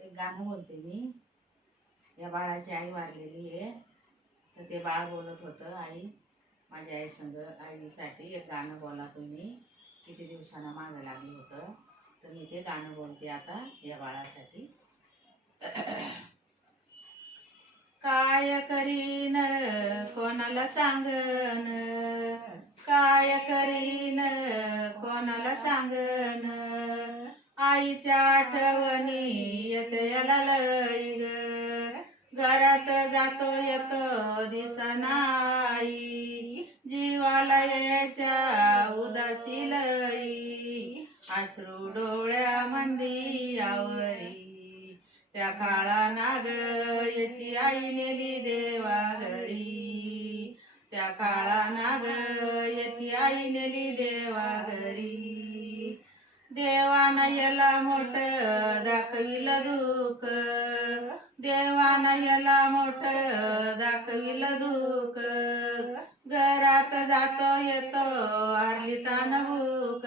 एक गाणं बोलते मी. या बाळाची आई वारलेली आहे. तर ते बाळ बोलत होतं आई माझ्या आई संग आईसाठी एक गाणं बोला तुम्ही. किती दिवसांना मागं लागलं होतं. तर मी ते गाणं बोलते आता या बाळासाठी. काय करीन कोणाला सांगन? काय करीन कोणाला सांगन? आईच्या आठवणी येते लई ग घरात जातो येतो दिसनाई जीवाला याच्या उदासी लई आश्रू डोळ्या मंदी आवरी. त्या काळा नाग याची आई नेली देवा घरी त्या काळा नाग याची आई नेली देवा घरी देवानं याला मोठ दाखविल दुःख. देवानं याला मोठ दाखविल दुःख. घरात जातो येतो हरलितान भूक.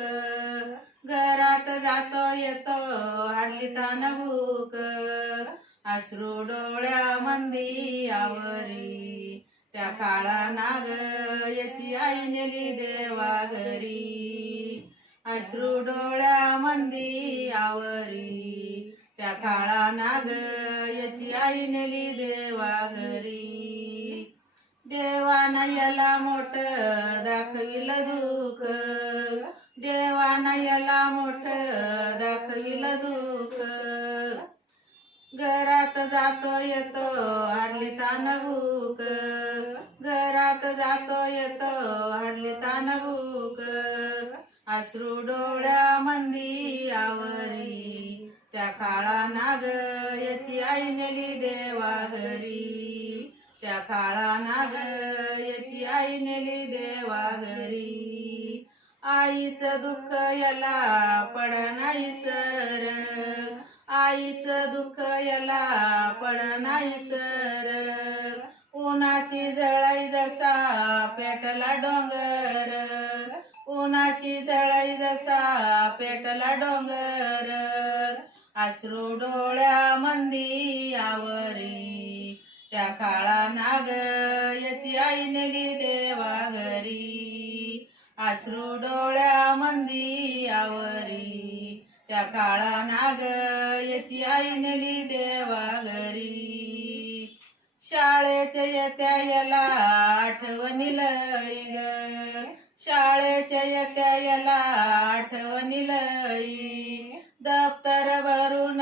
घरात जातो येतो हरलितान भूक. अश्रू डोळ्या मंदी आवरी. त्या काळा नाग याची आई नेली देवा घरी अश्रू डोळ्या मंदी आवरी. त्या काळा नाग याची आई नेली देवा घरी याला मोठ दाखविल दुःख. देवाना याला मोठ दाखविल दुःख. घरात जातो येतो हरलितान भूक घरात जातो येतो हरलितान भूक अश्रू डोळ्या मंदी आवरी. त्या काळा नाग याची आई नेली देवा घरी त्या काळा नाग याची आई नेली देवा घरी आईचं दुःख याला पड नाही सर. आईचं दुःख याला पड नाही सर. उन्हाची जळाई जसा पेटला डोंगर. उन्हाची जळाई जसा पेटला डोंगर? आश्रू डोळ्या मंदी आवरी. त्या काळा नाग याची आई नेली देवा घरी आश्रू डोळ्या मंदी आवरी. त्या काळा नाग याची आई नेली देवा घरी शाळेच्या येत्या याला आठवणी लई ग. निलई दफ्तर भरून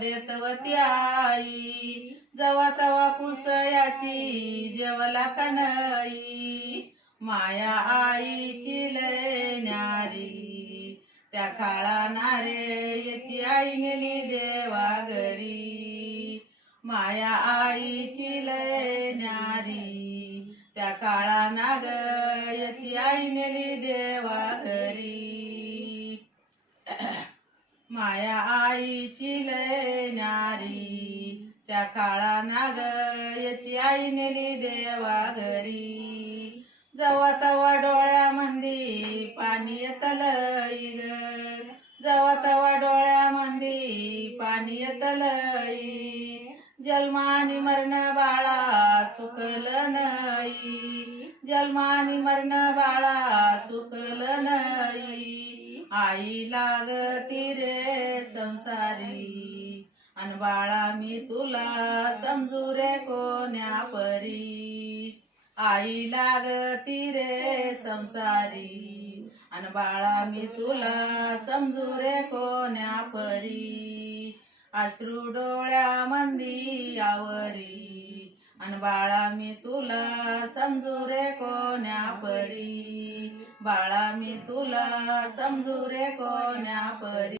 देतवती आई. जवा तवा पुसयाची जेवला का नाही माया आईची लय न्यारी. त्या काळा नारे याची आई नेली देवा घरी. माया आईची लय न्यारी. त्या काळा नाग याची आई नेली देवा माया आईची लय नारी त्या काळा नाग याची आई नेली देवा घरी जवा तवा डोळ्या मंदी पाणी येतलई ग जवा तवा डोळ्या मंदी पाणी येत लई जन्मानी मरण बाळा चुकल नाही. जन्मानी मरण बाळा चुकलं नाही. आई लागती रे संसारी. अन बाळा मी तुला समजू रे कोण्या परी आई लागती रे संसारी. अन बाळा मी तुला समजू रे कोण्या परी अश्रू डोळ्या मंदी आवरी. अन बाळा मी तुला समजू रे कोण्या परी बाळा मी तुला समजू रे कोण्या परी